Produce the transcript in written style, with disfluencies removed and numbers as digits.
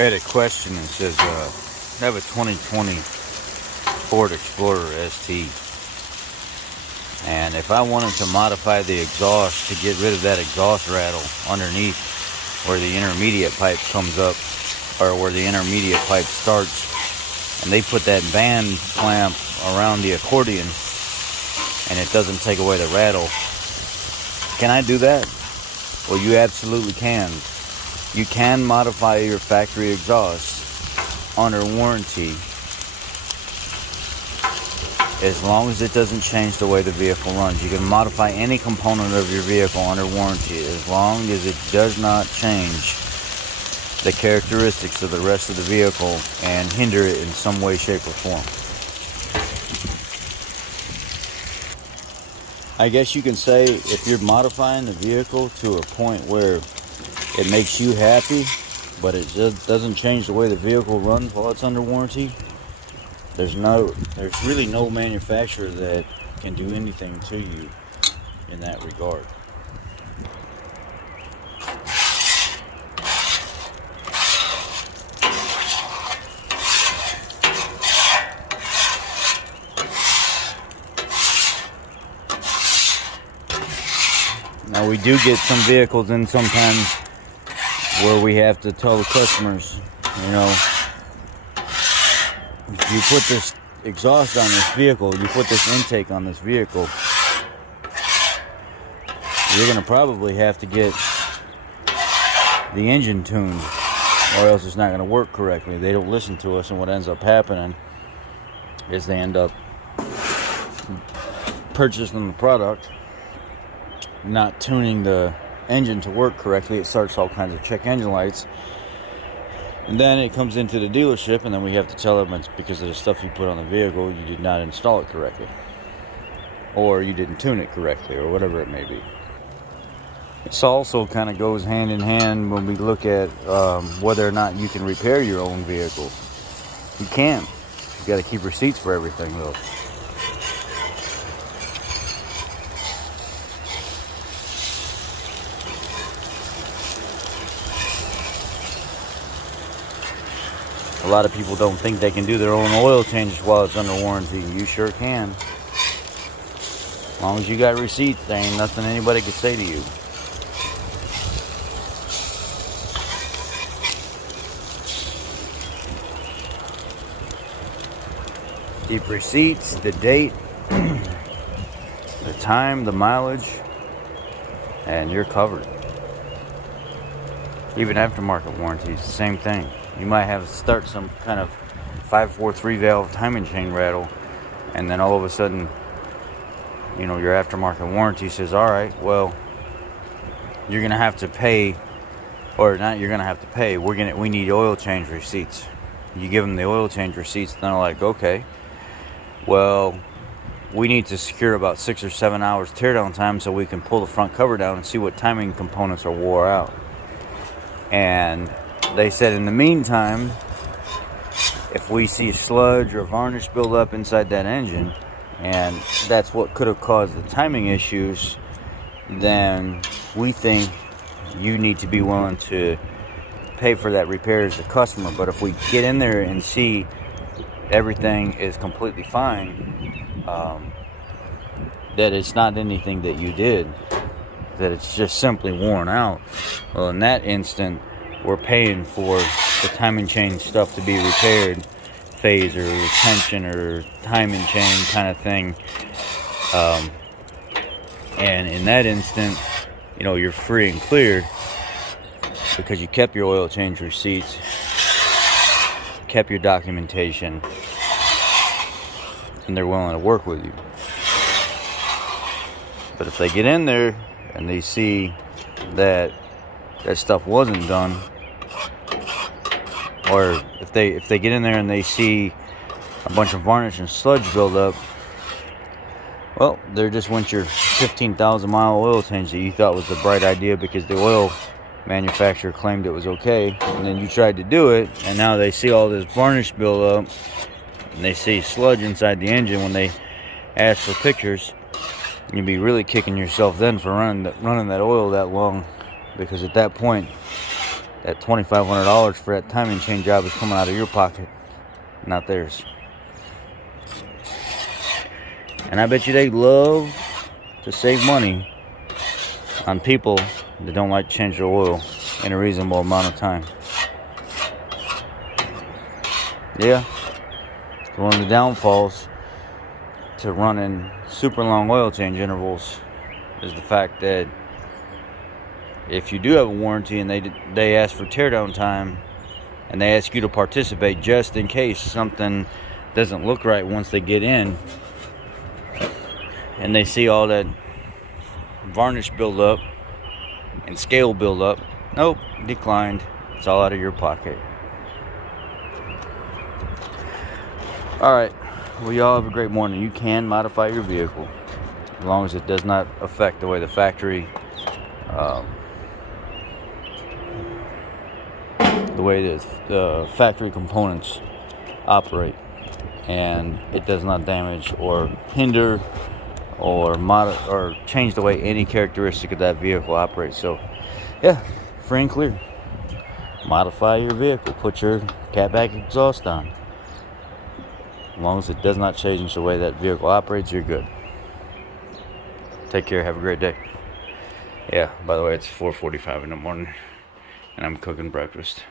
I had a question that says, I have a 2020 Ford Explorer ST, and if I wanted to modify the exhaust to get rid of that exhaust rattle underneath where the intermediate pipe comes up, or where the intermediate pipe starts, and they put that band clamp around the accordion and it doesn't take away the rattle, can I do that? Well, you absolutely can. You can modify your factory exhaust under warranty as long as it doesn't change the way the vehicle runs. You can modify any component of your vehicle under warranty as long as it does not change the characteristics of the rest of the vehicle and hinder it in some way, shape, or form. I guess you can say if you're modifying the vehicle to a point where it makes you happy, but it just doesn't change the way the vehicle runs while it's under warranty, there's really no manufacturer that can do anything to you in that regard. Now, we do get some vehicles in sometimes where we have to tell the customers, if you put this exhaust on this vehicle, you put this intake on this vehicle, you're going to probably have to get the engine tuned, or else it's not going to work correctly. They don't listen to us, and what ends up happening is they end up purchasing the product, not tuning the engine to work correctly. It starts all kinds of check engine lights, and then it comes into the dealership, and then we have to tell them it's because of the stuff you put on the vehicle. You did not install it correctly, or you didn't tune it correctly, or whatever it may be. This also kind of goes hand in hand when we look at whether or not you can repair your own vehicle. You can. You got to keep receipts for everything, though. A lot of people don't think they can do their own oil changes while it's under warranty. You sure can. As long as you got receipts, there ain't nothing anybody can say to you. Keep receipts, the date, the time, the mileage, and you're covered. Even aftermarket warranties, the same thing. You might have start some kind of 543 valve timing chain rattle, and then all of a sudden, your aftermarket warranty says, all right, well, you're gonna have to pay, or not, you're gonna have to pay. We need oil change receipts. You give them the oil change receipts, and they're like, okay, well, we need to secure about 6 or 7 hours teardown time so we can pull the front cover down and see what timing components are wore out. And they said in the meantime, if we see sludge or varnish build up inside that engine, and that's what could have caused the timing issues, then we think you need to be willing to pay for that repair as a customer. But if we get in there and see everything is completely fine, that it's not anything that you did, that it's just simply worn out, well, in that instant, we're paying for the timing chain stuff to be repaired, phase or tension or timing chain kind of thing. And in that instant, you're free and clear because you kept your oil change receipts, kept your documentation, and they're willing to work with you. But if they get in there and they see that stuff wasn't done, or if they get in there and they see a bunch of varnish and sludge build up, well, there just went your 15,000 mile oil change that you thought was a bright idea because the oil manufacturer claimed it was okay, and then you tried to do it, and now they see all this varnish build up and they see sludge inside the engine when they ask for pictures. You'd be really kicking yourself then for running that oil that long, because at that point that $2,500 for that timing chain job is coming out of your pocket, not theirs. And I bet you they love to save money on people that don't like to change their oil in a reasonable amount of time. Yeah, one of the downfalls to running super long oil change intervals is the fact that if you do have a warranty and they ask for teardown time and they ask you to participate just in case something doesn't look right once they get in, and they see all that varnish build up and scale build up, nope, declined. It's all out of your pocket. All right, well, y'all have a great morning. You can modify your vehicle as long as it does not affect the way the factory the factory components operate, and it does not damage or hinder or change the way any characteristic of that vehicle operates. So yeah, free and clear. Modify your vehicle, put your catback exhaust on. As long as it does not change the way that vehicle operates, you're good. Take care, have a great day. Yeah, by the way, it's 4:45 in the morning and I'm cooking breakfast.